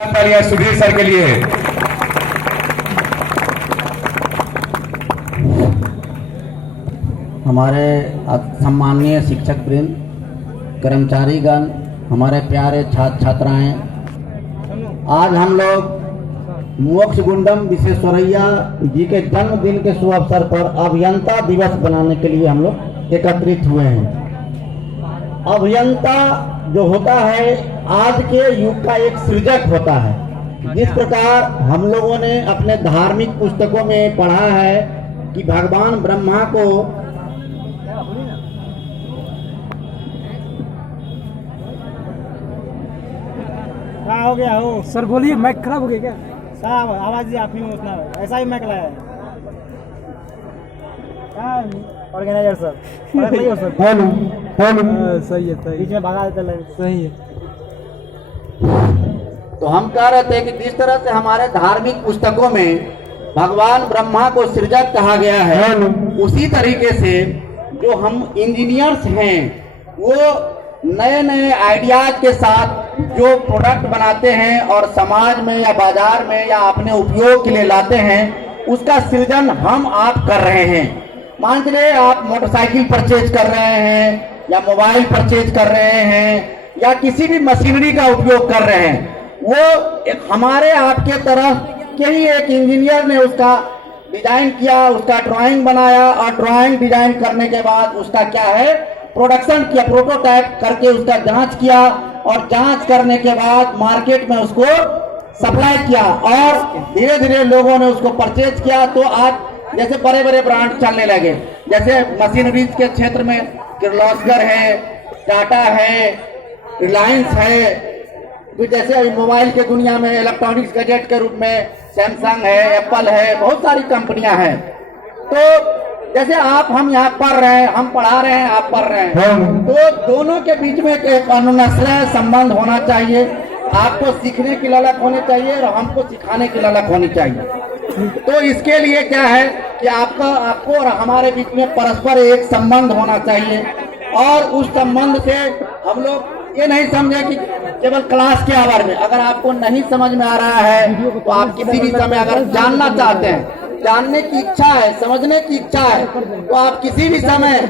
Sudhir sir के लिए। हमारे सम्माननीय शिक्षक वृंद, कर्मचारीगण, हमारे प्यारे छात्र छात्राएं, आज हम लोग मोक्षगुंडम विश्वेश्वरैया जी के जन्मदिन के शुभ अवसर पर अभियंता दिवस बनाने के लिए हम लोग एकत्रित हुए हैं। अभियंता जो होता है आज के युग का एक सृजक होता है। जिस प्रकार हम लोगों ने अपने धार्मिक पुस्तकों में पढ़ा है कि भगवान ब्रह्मा को क्या हो गया हो सर बोलिए, माइक खराब हो गया क्या? साहब आवाज आप ही में उतना ऐसा ही मैक लाया है ऑर्गेनाइजर सर सही है, बीच में भगा देते लगे। सही है। तो हम कह रहे थे कि जिस तरह से हमारे धार्मिक पुस्तकों में भगवान ब्रह्मा को सृजक कहा गया है, उसी तरीके से जो हम इंजीनियर्स हैं वो नए नए आइडियाज के साथ जो प्रोडक्ट बनाते हैं और समाज में या बाजार में या अपने उपयोग के लिए लाते हैं, उसका सृजन हम आप कर रहे हैं। मान के लिए आप मोटरसाइकिल परचेज कर रहे हैं या मोबाइल परचेज कर रहे हैं या किसी भी मशीनरी का उपयोग कर रहे हैं, वो एक हमारे आपके तरफ के ही एक इंजीनियर ने उसका डिजाइन किया, उसका ड्राइंग बनाया और ड्राइंग डिजाइन करने के बाद उसका क्या है प्रोडक्शन किया, प्रोटोटाइप करके उसका जांच किया और जांच करने के बाद मार्केट में उसको सप्लाई किया और धीरे धीरे लोगों ने उसको परचेज किया। तो आज जैसे बड़े बड़े ब्रांड चलने लगे, जैसे मशीनरीज के क्षेत्र में किर्लोस्कर है, टाटा है, रिलायंस है, तो जैसे मोबाइल के दुनिया में इलेक्ट्रॉनिक्स गैजेट के रूप में सैमसंग है, एप्पल है, बहुत सारी कंपनियां हैं। तो जैसे आप हम यहाँ पढ़ रहे हैं, हम पढ़ा रहे हैं, आप पढ़ रहे हैं, तो दोनों के बीच में एक अनुनश्रय संबंध होना चाहिए। आपको सीखने की ललक होनी चाहिए और हमको सिखाने की ललक होनी चाहिए। तो इसके लिए क्या है कि आपको और हमारे बीच में परस्पर एक संबंध होना चाहिए और उस संबंध से हम लोग ये नहीं समझे कि केवल क्लास के आवर में। अगर आपको नहीं समझ में आ रहा है तो आप किसी भी समय अगर जानना चाहते हैं, जानने की इच्छा है, समझने की इच्छा है, तो आप किसी भी समय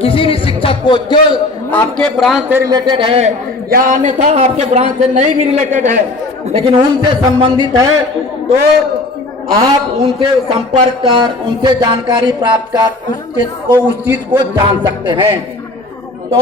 किसी भी शिक्षक को जो आपके ब्रांच से रिलेटेड है या अन्यथा आपके ब्रांच से नहीं भी रिलेटेड है लेकिन उनसे संबंधित है, तो आप उनसे संपर्क कर, उनसे जानकारी प्राप्त कर उस चीज को जान सकते हैं। तो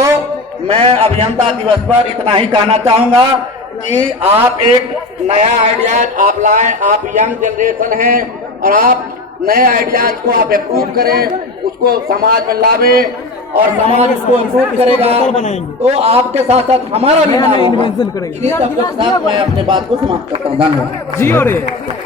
मैं अभियंता दिवस पर इतना ही कहना चाहूंगा कि आप एक नया आइडियाज आप लाएं। आप यंग जनरेशन हैं और आप नए आइडियाज को आप अप्रूव करें, उसको समाज में लावें और समाज उसको अप्रूव करेगा तो आपके साथ साथ हमारा भी नाम होगा। इन्हीं सब के साथ मैं अपने बात को समाप्त करता हूँ। धन्यवाद। जी। और